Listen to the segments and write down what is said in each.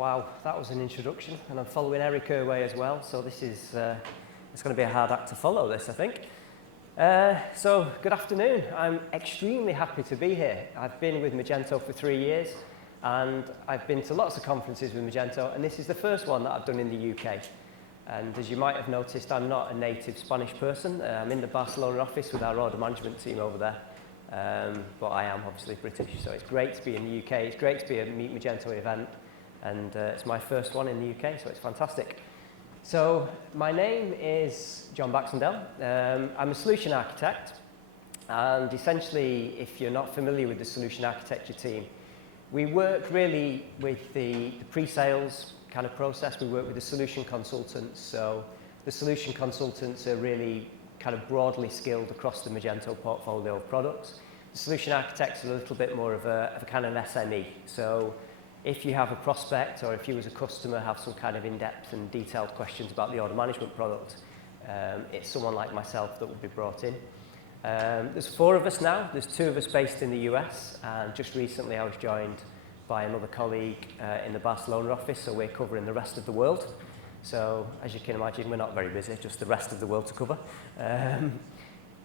Wow, that was an introduction, and I'm following Eric her way as well, so this is it's going to be a hard act to follow this, I think. So, good afternoon. I'm extremely happy to be here. I've been with Magento for 3 years, and I've been to lots of conferences with Magento, and this is the first one that I've done in the UK. And as you might have noticed, I'm not a native Spanish person. I'm in the Barcelona office with our order management team over there. But I am obviously British, so it's great to be in the UK. It's great to be at a Meet Magento event, and it's my first one in the UK, so it's fantastic. So my name is John Baxendale. I'm a solution architect, and essentially, if you're not familiar with the solution architecture team, we work really with the pre-sales kind of process. We work with the solution consultants, so the solution consultants are really kind of broadly skilled across the Magento portfolio of products. The solution architects are a little bit more of a kind of an SME. So if you have a prospect or if you as a customer have some kind of in-depth and detailed questions about the order management product, it's someone like myself that will be brought in. There's 4 of us now. There's 2 of us based in the US, and just recently I was joined by another colleague in the Barcelona office, so we're covering the rest of the world. So, as you can imagine, we're not very busy, just the rest of the world to cover.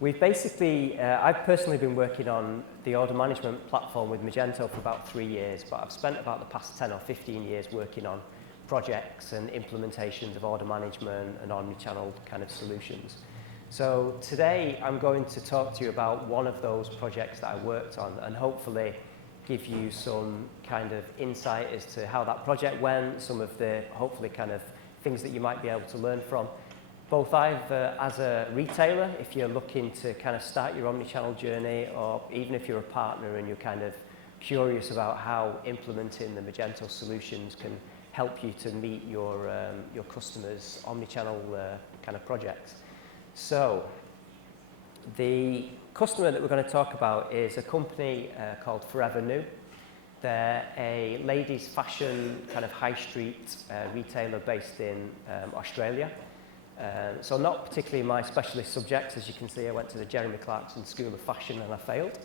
We've basically, I've personally been working on the order management platform with Magento for about 3 years, but I've spent about the past 10 or 15 years working on projects and implementations of order management and omnichannel kind of solutions. So today I'm going to talk to you about one of those projects that I worked on and hopefully give you some kind of insight as to how that project went, some of the hopefully kind of things that you might be able to learn from. Both as a retailer, if you're looking to kind of start your omnichannel journey, or even if you're a partner and you're kind of curious about how implementing the Magento solutions can help you to meet your customers' omnichannel kind of projects. So the customer that we're going to talk about is a company called Forever New. They're a ladies' fashion kind of high street retailer based in Australia. So not particularly my specialist subjects. As you can see, I went to the Jeremy Clarkson School of Fashion and I failed.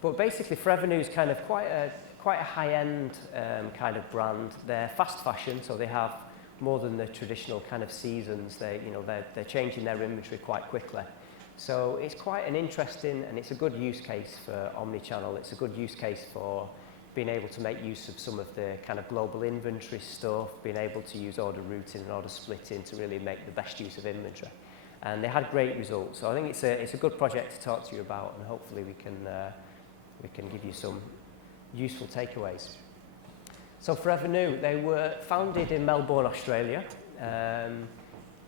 But basically, Forever New is kind of quite a high-end kind of brand. They're fast fashion, so they have more than the traditional kind of seasons. They're changing their inventory quite quickly. So it's quite an interesting, and it's a good use case for omnichannel. It's a good use case for being able to make use of some of the kind of global inventory stuff, being able to use order routing and order splitting to really make the best use of inventory. And they had great results. So I think it's a good project to talk to you about, and hopefully we can give you some useful takeaways. So Forever New, they were founded in Melbourne, Australia.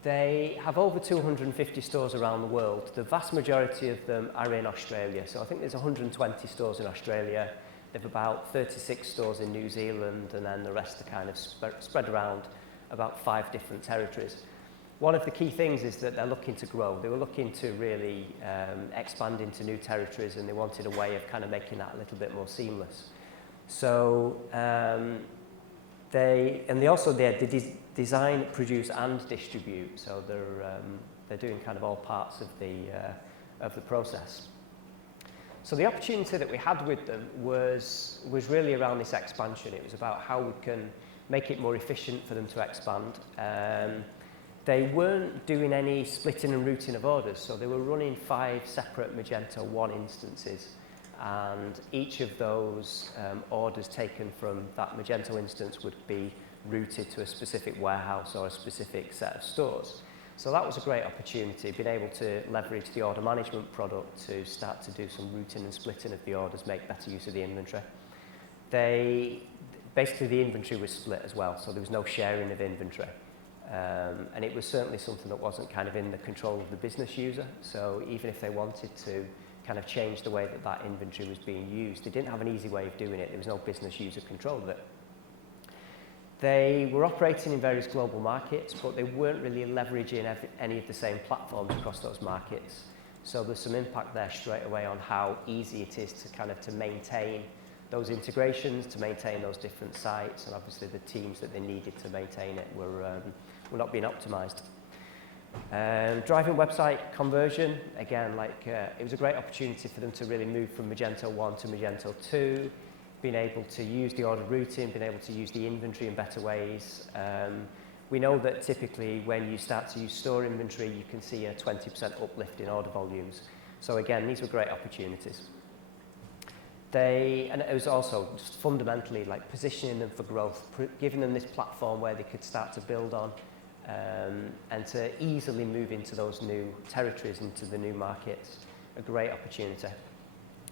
They have over 250 stores around the world. The vast majority of them are in Australia. So I think there's 120 stores in Australia. They've about 36 stores in New Zealand, and then the rest are kind of spread around about 5 different territories. One of the key things is that they're looking to grow. They were looking to really expand into new territories, and they wanted a way of kind of making that a little bit more seamless. So they design, produce, and distribute. So they're doing kind of all parts of the process. So the opportunity that we had with them was really around this expansion. It was about how we can make it more efficient for them to expand. They weren't doing any splitting and routing of orders, so they were running 5 separate Magento 1 instances, and each of those orders taken from that Magento instance would be routed to a specific warehouse or a specific set of stores. So that was a great opportunity, being able to leverage the order management product to start to do some routing and splitting of the orders, make better use of the inventory. Basically the inventory was split as well, so there was no sharing of inventory. And it was certainly something that wasn't kind of in the control of the business user. So even if they wanted to kind of change the way that inventory was being used, they didn't have an easy way of doing it. There was no business user control of it. They were operating in various global markets, but they weren't really leveraging any of the same platforms across those markets. So there's some impact there straight away on how easy it is to maintain those integrations, to maintain those different sites, and obviously the teams that they needed to maintain it were not being optimized. Driving website conversion, again, it was a great opportunity for them to really move from Magento 1 to Magento 2. being able to use the order routing, being able to use the inventory in better ways. We know that typically when you start to use store inventory, you can see a 20% uplift in order volumes. So again, these were great opportunities. And it was also just fundamentally like positioning them for growth, giving them this platform where they could start to build on and to easily move into those new territories, into the new markets. A great opportunity.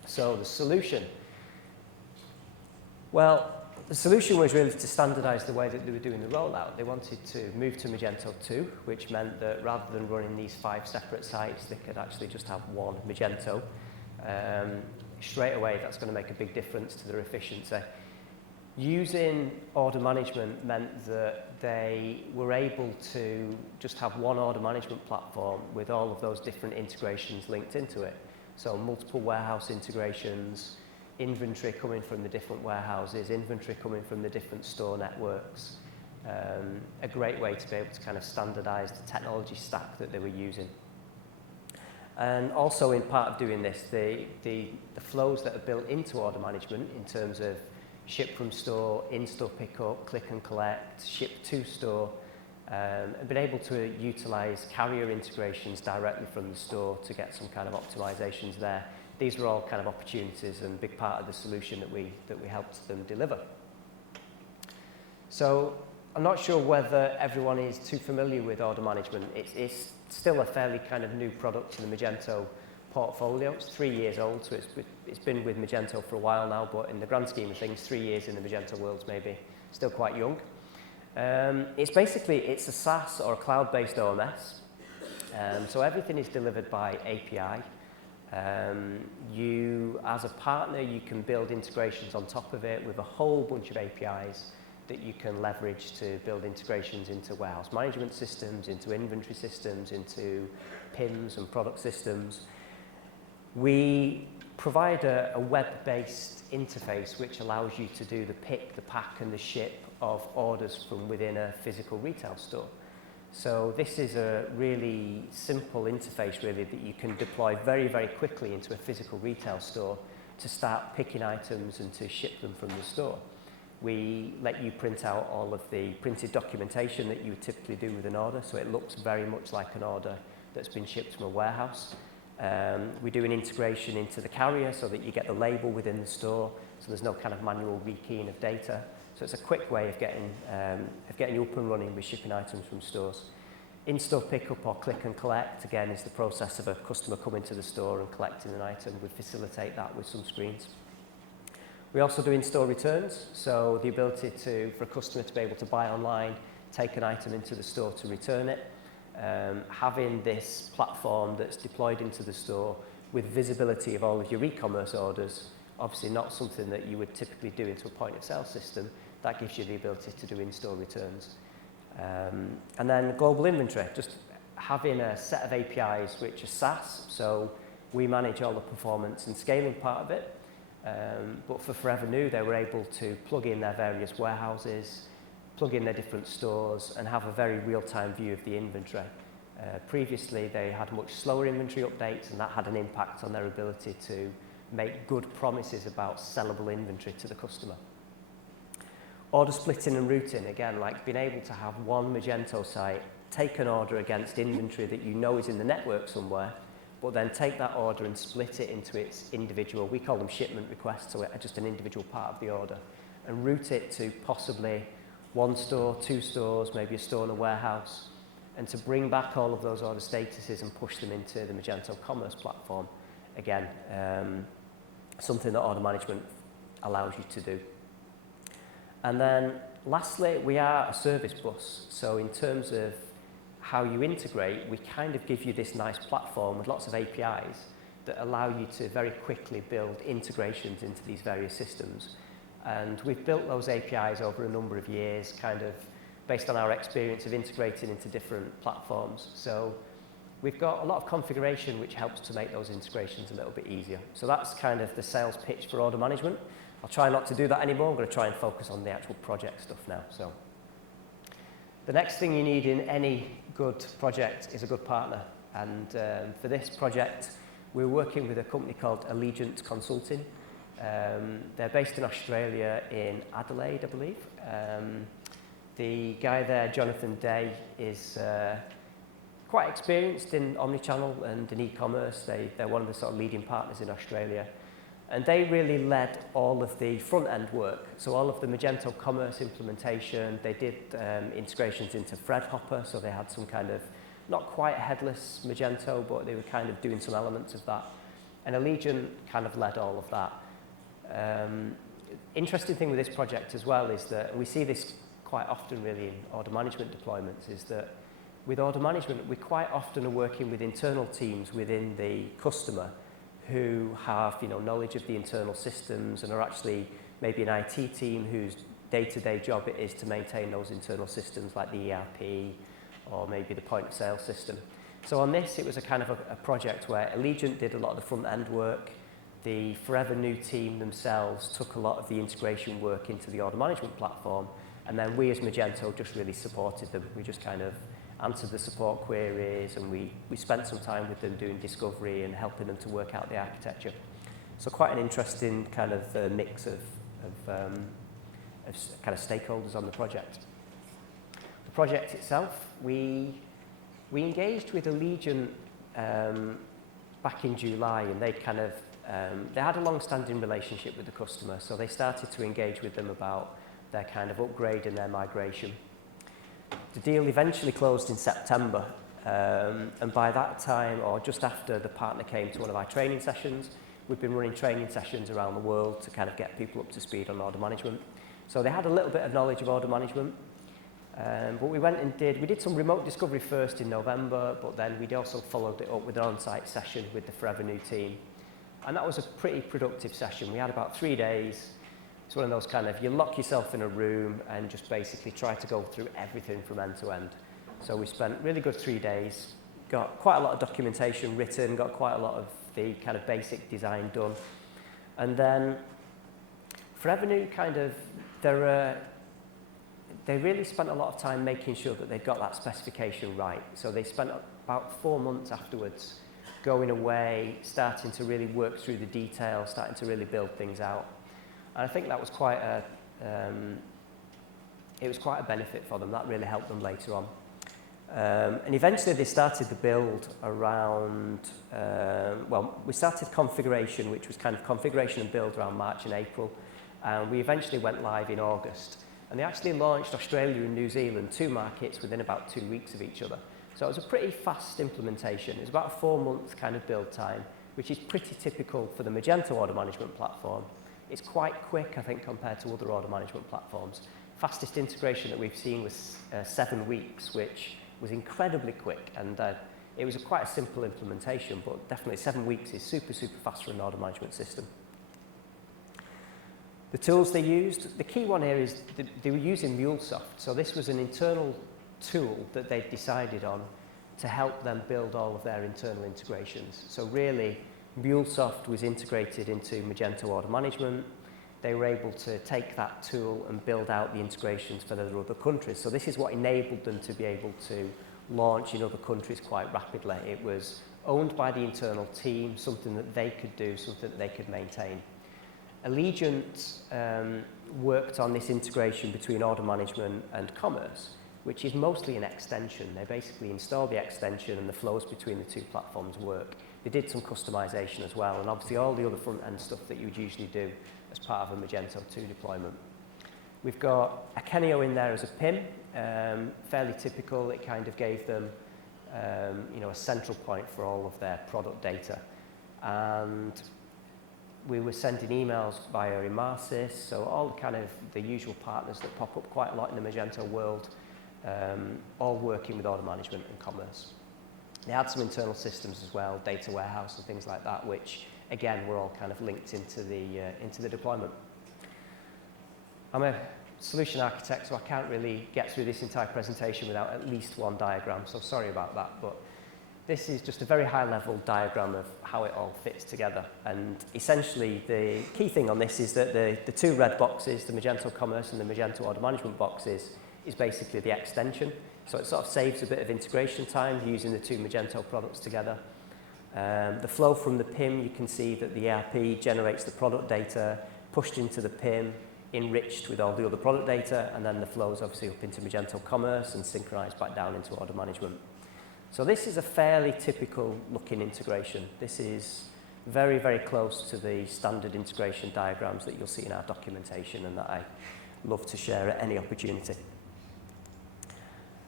So the solution. Well, the solution was really to standardize the way that they were doing the rollout. They wanted to move to Magento 2, which meant that rather than running these 5 separate sites, they could actually just have one Magento. Straight away, that's going to make a big difference to their efficiency. Using order management meant that they were able to just have one order management platform with all of those different integrations linked into it. So multiple warehouse integrations, inventory coming from the different warehouses, inventory coming from the different store networks. A great way to be able to kind of standardize the technology stack that they were using. And also in part of doing this, the flows that are built into order management in terms of ship from store, in-store pickup, click and collect, ship to store, and been able to utilize carrier integrations directly from the store to get some kind of optimizations there. These were all kind of opportunities and a big part of the solution that we helped them deliver. So I'm not sure whether everyone is too familiar with order management. It's still a fairly kind of new product to the Magento portfolio. It's 3 years old, so it's been with Magento for a while now, but in the grand scheme of things, 3 years in the Magento world's maybe still quite young. It's a SaaS or a cloud-based OMS. So everything is delivered by API. You, as a partner, you can build integrations on top of it with a whole bunch of APIs that you can leverage to build integrations into warehouse management systems, into inventory systems, into PIMs and product systems. We provide a web-based interface which allows you to do the pick, the pack and the ship of orders from within a physical retail store. So this is a really simple interface really that you can deploy very, very quickly into a physical retail store to start picking items and to ship them from the store. We let you print out all of the printed documentation that you would typically do with an order, so it looks very much like an order that's been shipped from a warehouse. We do an integration into the carrier so that you get the label within the store, so there's no kind of manual rekeying of data. So it's a quick way of getting you up and running with shipping items from stores. In-store pickup or click and collect, again, is the process of a customer coming to the store and collecting an item. We facilitate that with some screens. We also do in-store returns, so the ability for a customer to be able to buy online, take an item into the store to return it. Having this platform that's deployed into the store with visibility of all of your e-commerce orders, obviously not something that you would typically do into a point-of-sale system. That gives you the ability to do in-store returns. And then global inventory, just having a set of APIs which are SaaS, so we manage all the performance and scaling part of it. But for Forever New, they were able to plug in their various warehouses, plug in their different stores, and have a very real-time view of the inventory. Previously, they had much slower inventory updates, and that had an impact on their ability to make good promises about sellable inventory to the customer. Order splitting and routing, again, like being able to have one Magento site, take an order against inventory that you know is in the network somewhere, but then take that order and split it into its individual, we call them shipment requests, so just an individual part of the order, and route it to possibly one store, 2 stores, maybe a store and a warehouse, and to bring back all of those order statuses and push them into the Magento commerce platform. Again, something that order management allows you to do. And then lastly, we are a service bus. So in terms of how you integrate, we kind of give you this nice platform with lots of APIs that allow you to very quickly build integrations into these various systems. And we've built those APIs over a number of years, kind of based on our experience of integrating into different platforms. So we've got a lot of configuration which helps to make those integrations a little bit easier. So that's kind of the sales pitch for order management. I'll try not to do that anymore. I'm going to try and focus on the actual project stuff now. So the next thing you need in any good project is a good partner. And for this project, we're working with a company called Allegiant Consulting. They're based in Australia, in Adelaide, I believe. The guy there, Jonathan Day, is quite experienced in Omnichannel and in e-commerce. They're one of the sort of leading partners in Australia. And they really led all of the front-end work. So all of the Magento commerce implementation, they did integrations into Threadhopper, so they had some kind of, not quite headless Magento, but they were kind of doing some elements of that. And Allegiant kind of led all of that. Interesting thing with this project as well is that, we see this quite often really in order management deployments, is that with order management, we quite often are working with internal teams within the customer who have, knowledge of the internal systems and are actually maybe an IT team whose day-to-day job it is to maintain those internal systems like the ERP or maybe the point of sale system. So on this, it was a kind of a project where Allegiant did a lot of the front-end work. The Forever New team themselves took a lot of the integration work into the order management platform, and then we as Magento just really supported them. We just kind of answered the support queries, and we spent some time with them doing discovery and helping them to work out the architecture. So quite an interesting kind of mix of kind of stakeholders on the project. The project itself, we engaged with Allegiant back in July, and they had a long-standing relationship with the customer, so they started to engage with them about their kind of upgrade and their migration. The deal eventually closed in September, and by that time, or just after the partner came to one of our training sessions, we've been running training sessions around the world to kind of get people up to speed on order management. So they had a little bit of knowledge of order management, but we went and did some remote discovery first in November, but then we also followed it up with an on-site session with the Forever New team. And that was a pretty productive session. We had about 3 days. It's one of those kind of, you lock yourself in a room and just basically try to go through everything from end to end. So we spent really good 3 days, got quite a lot of documentation written, got quite a lot of the kind of basic design done. And then Forever New they really spent a lot of time making sure that they got that specification right. So they spent about 4 months afterwards going away, starting to really work through the details, starting to really build things out. And I think that was quite a benefit for them. That really helped them later on. And eventually they started the build around, we started configuration, which was kind of configuration and build around March and April. And we eventually went live in August. And they actually launched Australia and New Zealand, 2 markets, within about 2 weeks of each other. So it was a pretty fast implementation. It was about a 4-month kind of build time, which is pretty typical for the Magento order management platform. It's quite quick, I think, compared to other order management platforms. Fastest integration that we've seen was 7 weeks, which was incredibly quick. And it was quite a simple implementation, but definitely 7 weeks is super, super fast for an order management system. The tools they used, the key one here is they were using MuleSoft. So this was an internal tool that they'd decided on to help them build all of their internal integrations. So really, MuleSoft was integrated into Magento Order Management. They were able to take that tool and build out the integrations for their other countries. So this is what enabled them to be able to launch in other countries quite rapidly. It was owned by the internal team, something that they could do, something that they could maintain. Allegiant worked on this integration between order management and commerce, which is mostly an extension. They basically install the extension and the flows between the two platforms work. They did some customization as well, and obviously all the other front-end stuff that you would usually do as part of a Magento 2 deployment. We've got Akeneo in there as a PIM, fairly typical. It kind of gave them a central point for all of their product data. And we were sending emails via Emarsys, so all kind of the usual partners that pop up quite a lot in the Magento world, all working with order management and commerce. They had some internal systems as well, data warehouse and things like that, which again were all kind of linked into the deployment. I'm a solution architect, so I can't really get through this entire presentation without at least one diagram, so sorry about that, but this is just a very high-level diagram of how it all fits together. And essentially, the key thing on this is that the 2 red boxes, the Magento Commerce and the Magento Order Management boxes, is basically the extension. So it sort of saves a bit of integration time using the 2 Magento products together. The flow from the PIM, you can see that the ERP generates the product data, pushed into the PIM, enriched with all the other product data, and then the flows obviously up into Magento Commerce and synchronized back down into order management. So this is a fairly typical looking integration. This is very, very close to the standard integration diagrams that you'll see in our documentation and that I love to share at any opportunity.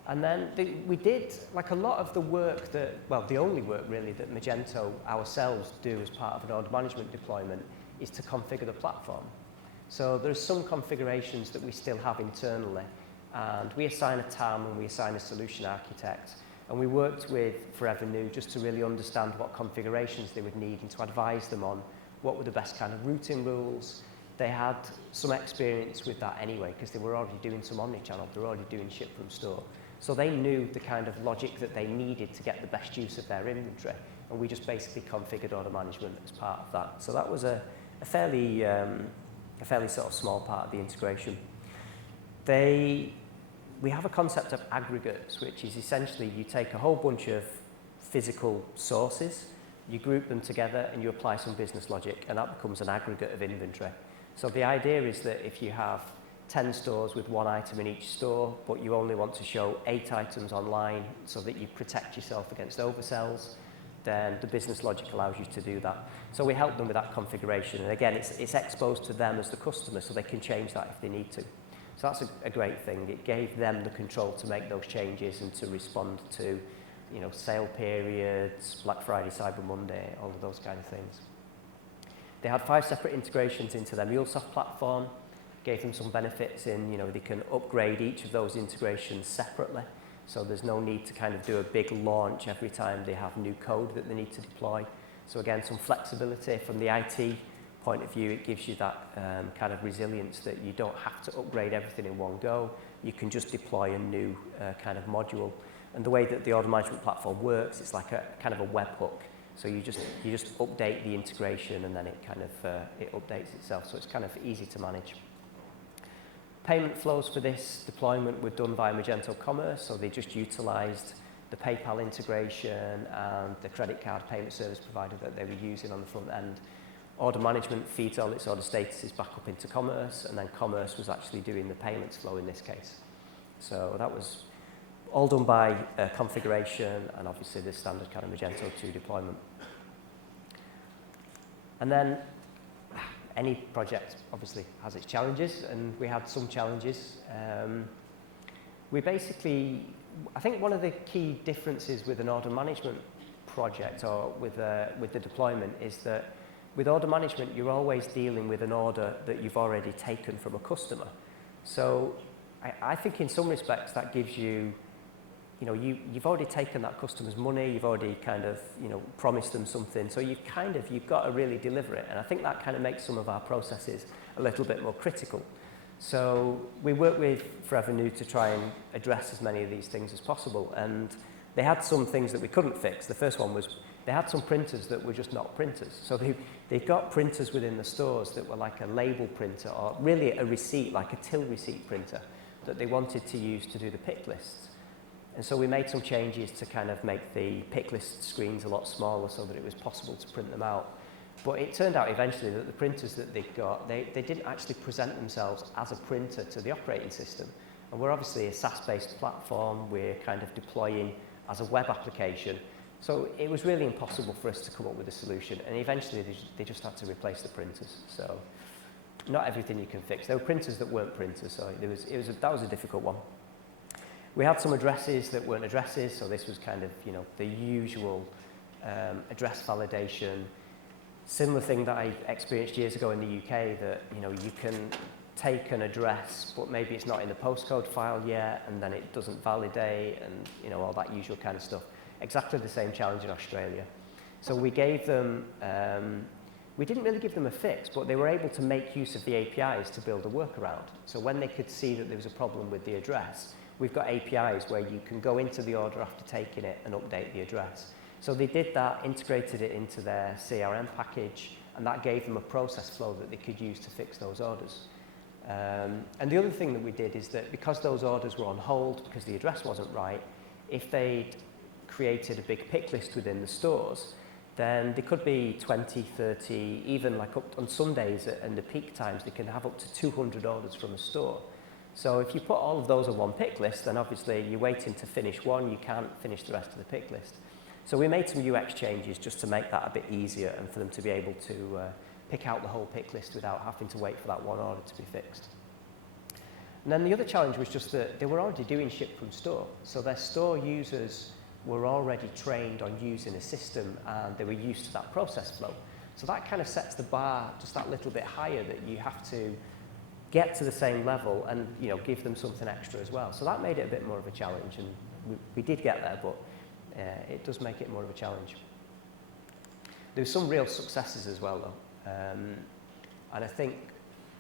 And then we did, like a lot of the work that, well, the only work really that Magento ourselves do as part of an order management deployment is to configure the platform. So there's some configurations that we still have internally, and we assign a TAM and we assign a solution architect. And we worked with Forever New just to really understand what configurations they would need and to advise them on what were the best kind of routing rules. They had some experience with that anyway because they were already doing some omnichannel, they were already doing ship from store. So they knew the kind of logic that they needed to get the best use of their inventory. And we just basically configured order management as part of that. So that was a fairly sort of small part of the integration. We have a concept of aggregates, which is essentially you take a whole bunch of physical sources, you group them together and you apply some business logic, and that becomes an aggregate of inventory. So the idea is that if you have 10 stores with one item in each store, but you only want to show 8 items online so that you protect yourself against oversells, then the business logic allows you to do that. So we help them with that configuration. And again, it's exposed to them as the customer, so they can change that if they need to. So that's a great thing. It gave them the control to make those changes and to respond to, you know, sale periods, Black Friday, Cyber Monday, all of those kind of things. They had 5 separate integrations into their MuleSoft platform, gave them some benefits in, you know, they can upgrade each of those integrations separately. So there's no need to kind of do a big launch every time they have new code that they need to deploy. So again, some flexibility from the IT point of view. It gives you that kind of resilience that you don't have to upgrade everything in one go. You can just deploy a new kind of module. And the way that the order management platform works, it's like a kind of a webhook. So you just update the integration and then it kind of it updates itself. So it's kind of easy to manage. Payment flows for this deployment were done via Magento Commerce, so they just utilized the PayPal integration and the credit card payment service provider that they were using on the front end. Order management feeds all its order statuses back up into Commerce, and then Commerce was actually doing the payments flow in this case. So that was all done by configuration and obviously the standard kind of Magento 2 deployment. And then any project obviously has its challenges, and we had some challenges. We basically, I think one of the key differences with an order management project or with the deployment is that with order management, you're always dealing with an order that you've already taken from a customer. So I think in some respects that gives you, you know, you've already taken that customer's money, you've already kind of, you know, promised them something. So you've got to really deliver it. And I think that kind of makes some of our processes a little bit more critical. So we work with Forever New to try and address as many of these things as possible. And they had some things that we couldn't fix. The first one was they had some printers that were just not printers. So they got printers within the stores that were like a label printer or really a receipt, like a till receipt printer that they wanted to use to do the pick lists. And so we made some changes to kind of make the pick list screens a lot smaller so that it was possible to print them out. But it turned out eventually that the printers that they got, they didn't actually present themselves as a printer to the operating system. And we're obviously a SaaS-based platform. We're kind of deploying as a web application. So it was really impossible for us to come up with a solution. And eventually they just had to replace the printers. So not everything you can fix. There were printers that weren't printers, so that was a difficult one. We had some addresses that weren't addresses, so this was kind of, you know, the usual address validation. Similar thing that I experienced years ago in the UK, that, you know, you can take an address, but maybe it's not in the postcode file yet, and then it doesn't validate, and, you know, all that usual kind of stuff. Exactly the same challenge in Australia. So we gave them, we didn't really give them a fix, but they were able to make use of the APIs to build a workaround. So when they could see that there was a problem with the address, we've got APIs where you can go into the order after taking it and update the address. So they did that, integrated it into their CRM package, and that gave them a process flow that they could use to fix those orders. And the other thing that we did is that because those orders were on hold, because the address wasn't right, if they'd created a big pick list within the stores, then they could be 20, 30, even like up on Sundays and the peak times, they can have up to 200 orders from a store. So if you put all of those on one pick list, then obviously you're waiting to finish one, you can't finish the rest of the pick list. So we made some UX changes just to make that a bit easier and for them to be able to pick out the whole pick list without having to wait for that one order to be fixed. And then the other challenge was just that they were already doing ship from store. So their store users were already trained on using a system and they were used to that process flow. So that kind of sets the bar just that little bit higher, that you have to get to the same level and give them something extra as well. So that made it a bit more of a challenge, and we did get there, but it does make it more of a challenge. There were some real successes as well though, and I think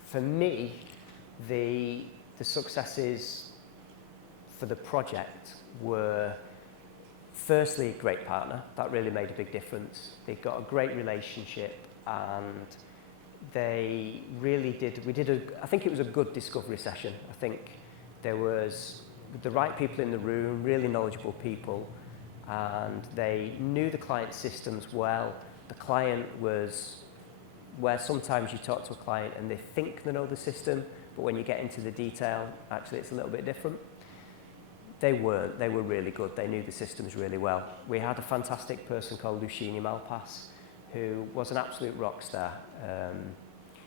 for me the successes for the project were firstly a great partner. That really made a big difference. They got a great relationship, and they really did. I think it was a good discovery session. I think there was the right people in the room, really knowledgeable people, and they knew the client systems well. The client was where sometimes you talk to a client and they think they know the system, but when you get into the detail, actually it's a little bit different. They weren't. They were really good. They knew the systems really well. We had a fantastic person called Luciani Malpass, who was an absolute rock star.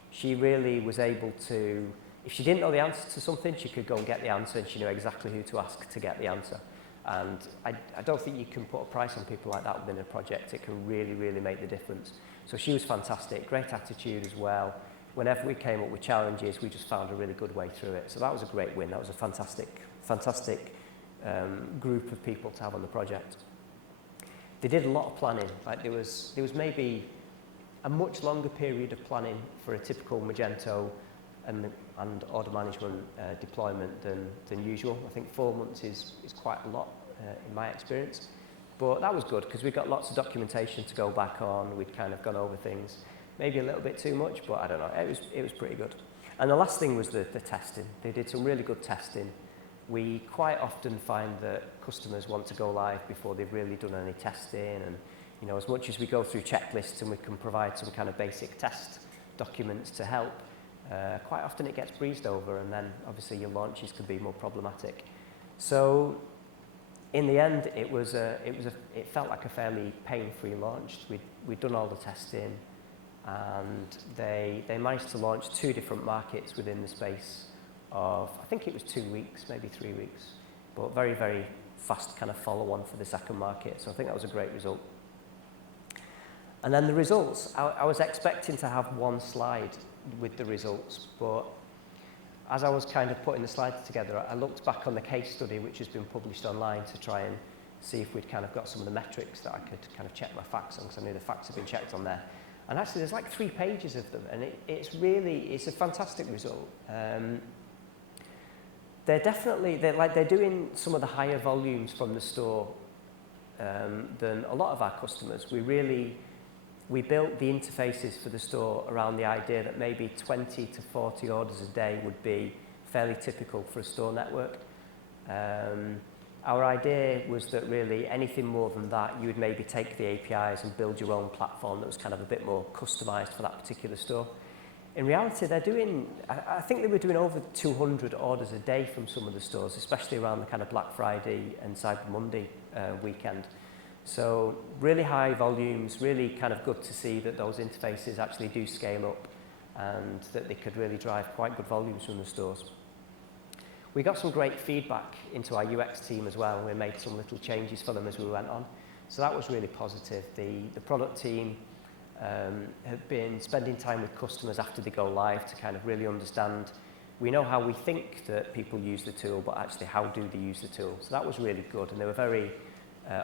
She really was able to, if she didn't know the answer to something, she could go and get the answer, and she knew exactly who to ask to get the answer. And I don't think you can put a price on people like that within a project. It can really, really make the difference. So she was fantastic, great attitude as well. Whenever we came up with challenges, we just found a really good way through it. So that was a great win. That was a fantastic group of people to have on the project. They did a lot of planning. Like there was maybe a much longer period of planning for a typical Magento and order management deployment than usual. I think 4 months is quite a lot in my experience. But that was good because we got lots of documentation to go back on. We'd kind of gone over things, maybe a little bit too much, but I don't know. It was pretty good. And the last thing was the testing. They did some really good testing. We quite often find that customers want to go live before they've really done any testing, and as much as we go through checklists and we can provide some kind of basic test documents to help, quite often it gets breezed over, and then obviously your launches can be more problematic. So in the end, it felt like a fairly pain-free launch. We'd done all the testing, and they managed to launch 2 different markets within the space of, I think it was 2 weeks, maybe 3 weeks, but very, very fast kind of follow-on for the second market. So I think that was a great result. And then the results, I was expecting to have one slide with the results, but as I was kind of putting the slides together, I looked back on the case study which has been published online to try and see if we'd kind of got some of the metrics that I could kind of check my facts on, because I knew the facts had been checked on there. And actually there's like 3 pages of them, and it's a fantastic result. They're doing some of the higher volumes from the store than a lot of our customers. We built the interfaces for the store around the idea that maybe 20 to 40 orders a day would be fairly typical for a store network. Our idea was that really anything more than that, you would maybe take the APIs and build your own platform that was kind of a bit more customized for that particular store. In reality, I think they were doing over 200 orders a day from some of the stores, especially around the kind of Black Friday and Cyber Monday weekend. So really high volumes, really kind of good to see that those interfaces actually do scale up and that they could really drive quite good volumes from the stores. We got some great feedback into our UX team as well, and we made some little changes for them as we went on. So that was really positive. The product team have been spending time with customers after they go live to kind of really understand. We know how we think that people use the tool, but actually how do they use the tool? So that was really good, and they were very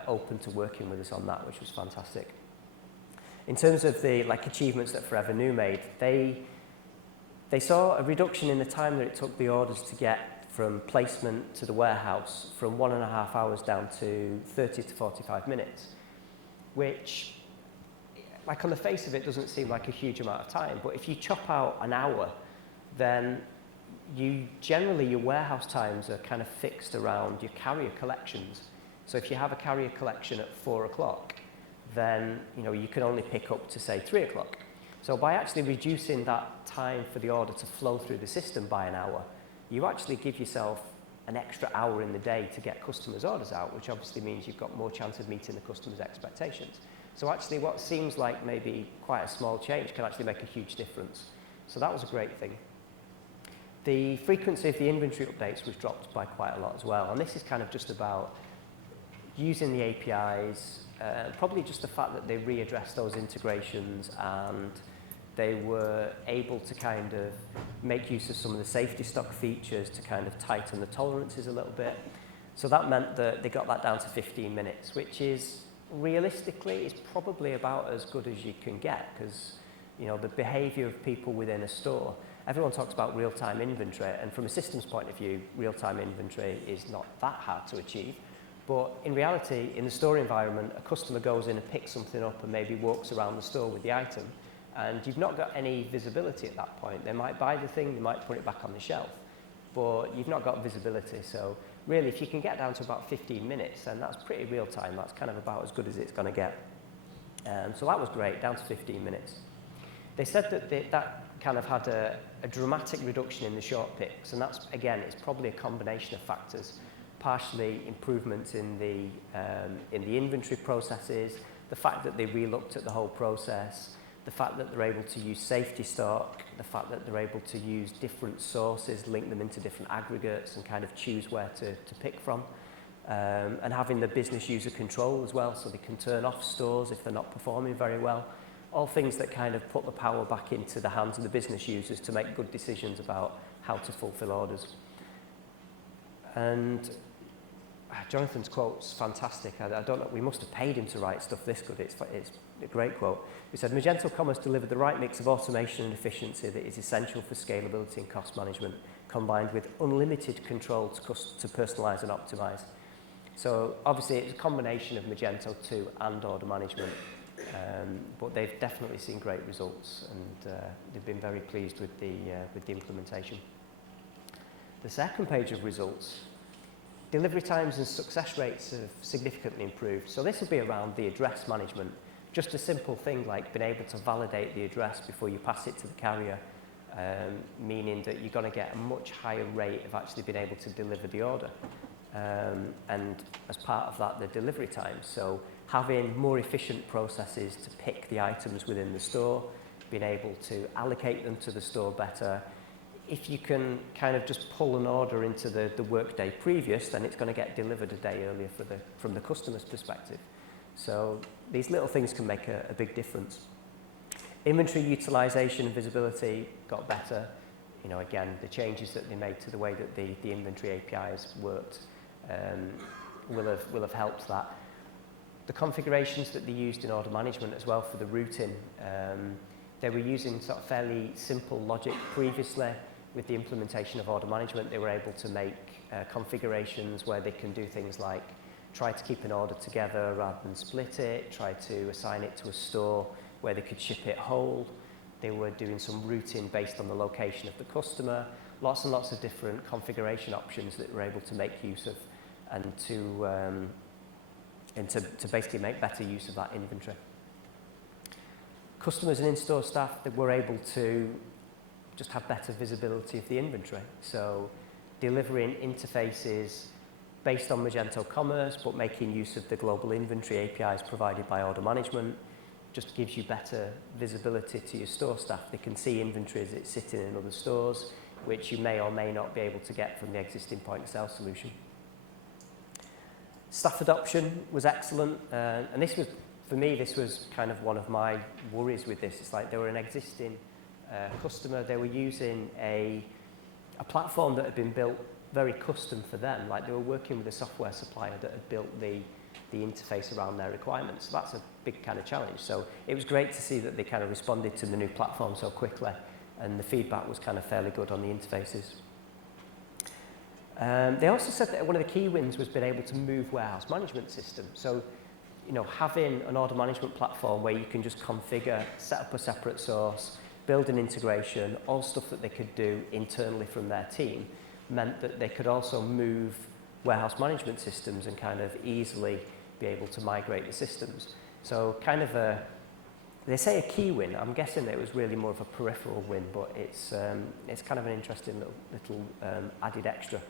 open to working with us on that, which was fantastic. In terms of the achievements that Forever New made, they saw a reduction in the time that it took the orders to get from placement to the warehouse from 1.5 hours down to 30 to 45 minutes, which, on the face of it, doesn't seem like a huge amount of time. But if you chop out an hour, then generally your warehouse times are kind of fixed around your carrier collections. So if you have a carrier collection at 4 o'clock, then you can only pick up to say 3 o'clock. So by actually reducing that time for the order to flow through the system by an hour, you actually give yourself an extra hour in the day to get customers' orders out, which obviously means you've got more chance of meeting the customer's expectations. So actually what seems like maybe quite a small change can actually make a huge difference. So that was a great thing. The frequency of the inventory updates was dropped by quite a lot as well, and this is kind of just about using the APIs, probably just the fact that they readdressed those integrations and they were able to kind of make use of some of the safety stock features to kind of tighten the tolerances a little bit. So that meant that they got that down to 15 minutes, which is realistically is probably about as good as you can get, because the behavior of people within a store, everyone talks about real-time inventory, and from a systems point of view, real-time inventory is not that hard to achieve. But in reality, in the store environment, a customer goes in and picks something up and maybe walks around the store with the item, and you've not got any visibility at that point. They might buy the thing, they might put it back on the shelf, but you've not got visibility. So really, if you can get down to about 15 minutes, then that's pretty real time. That's kind of about as good as it's going to get. So that was great, down to 15 minutes. They said that that kind of had a dramatic reduction in the short picks, and that's, again, it's probably a combination of factors. Partially improvements in the inventory processes, the fact that they re-looked at the whole process, the fact that they're able to use safety stock, the fact that they're able to use different sources, link them into different aggregates and kind of choose where to pick from, and having the business user control as well, so they can turn off stores if they're not performing very well. All things that kind of put the power back into the hands of the business users to make good decisions about how to fulfill orders. And Jonathan's quote's fantastic. I don't know, we must have paid him to write stuff this good. It's a great quote. He said, Magento Commerce delivered the right mix of automation and efficiency that is essential for scalability and cost management, combined with unlimited control to personalize and optimize. So obviously it's a combination of Magento 2 and order management, but they've definitely seen great results, and they've been very pleased with the implementation. The second page of results, delivery times and success rates have significantly improved. So this will be around the address management. Just a simple thing like being able to validate the address before you pass it to the carrier, meaning that you're going to get a much higher rate of actually being able to deliver the order. And as part of that, the delivery times. So having more efficient processes to pick the items within the store, being able to allocate them to the store better. If you can kind of just pull an order into the workday previous, then it's going to get delivered a day earlier from the customer's perspective. So these little things can make a big difference. Inventory utilization and visibility got better. Again, the changes that they made to the way that the inventory APIs worked will have helped that. The configurations that they used in order management as well for the routing, they were using sort of fairly simple logic previously. With the implementation of order management, they were able to make configurations where they can do things like try to keep an order together rather than split it, try to assign it to a store where they could ship it whole. They were doing some routing based on the location of the customer, lots and lots of different configuration options that we're able to make use of and to basically make better use of that inventory. Customers and in-store staff, that were able to just have better visibility of the inventory. So delivering interfaces based on Magento Commerce, but making use of the global inventory APIs provided by order management just gives you better visibility to your store staff. They can see inventory as it's sitting in other stores, which you may or may not be able to get from the existing point-of-sale solution. Staff adoption was excellent, and this was, for me, this was kind of one of my worries with this. It's like they were an existing customer. They were using a platform that had been built very custom for them. Like they were working with a software supplier that had built the interface around their requirements. So that's a big kind of challenge. So it was great to see that they kind of responded to the new platform so quickly, and the feedback was kind of fairly good on the interfaces. They also said that one of the key wins was being able to move warehouse management system. So, having an order management platform where you can just configure, set up a separate source, build an integration, all stuff that they could do internally from their team, meant that they could also move warehouse management systems and kind of easily be able to migrate the systems. So kind of they say a key win. I'm guessing that it was really more of a peripheral win, but it's kind of an interesting little added extra.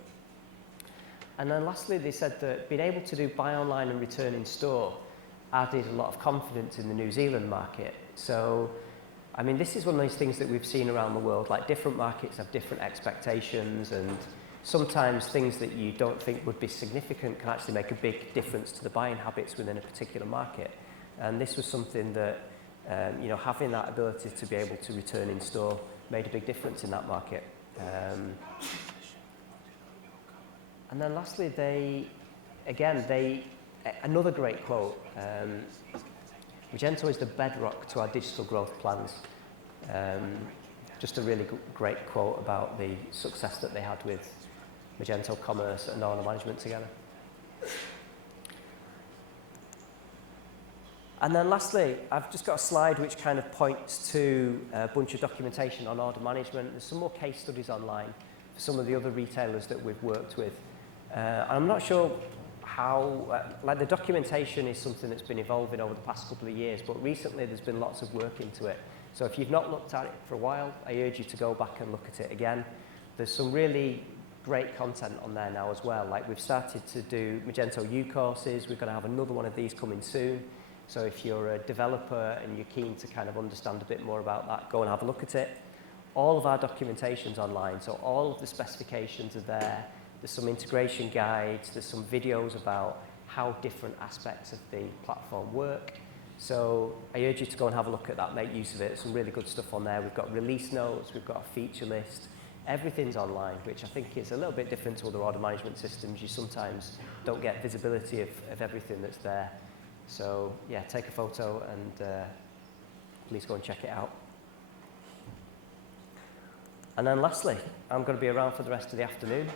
And then lastly, they said that being able to do buy online and return in store added a lot of confidence in the New Zealand market. So, I mean, this is one of those things that we've seen around the world, like different markets have different expectations, and sometimes things that you don't think would be significant can actually make a big difference to the buying habits within a particular market. And this was something that, you know, having that ability to be able to return in store made a big difference in that market. And then lastly, another great quote, Magento is the bedrock to our digital growth plans. Just a really great quote about the success that they had with Magento Commerce and order management together. And then lastly, I've just got a slide which kind of points to a bunch of documentation on order management. There's some more case studies online for some of the other retailers that we've worked with. I'm not sure how, like the documentation is something that's been evolving over the past couple of years, but recently there's been lots of work into it. So if you've not looked at it for a while, I urge you to go back and look at it again. There's some really great content on there now as well. Like we've started to do Magento U courses. We're going to have another one of these coming soon. So if you're a developer and you're keen to kind of understand a bit more about that, go and have a look at it. All of our documentation's online, so all of the specifications are there. There's some integration guides, there's some videos about how different aspects of the platform work. So I urge you to go and have a look at that, make use of it. Some really good stuff on there. We've got release notes, we've got a feature list. Everything's online, which I think is a little bit different to other order management systems. You sometimes don't get visibility of everything that's there. So yeah, take a photo and please go and check it out. And then lastly, I'm going to be around for the rest of the afternoon.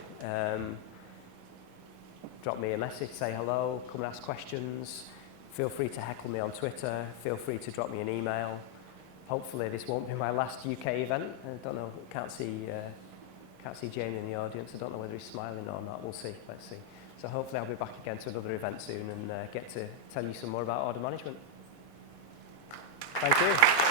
Drop me a message, say hello, come and ask questions. Feel free to heckle me on Twitter. Feel free to drop me an email. Hopefully this won't be my last UK event. I don't know, can't see Jamie in the audience. I don't know whether he's smiling or not. We'll see, let's see. So hopefully I'll be back again to another event soon and get to tell you some more about order management. Thank you.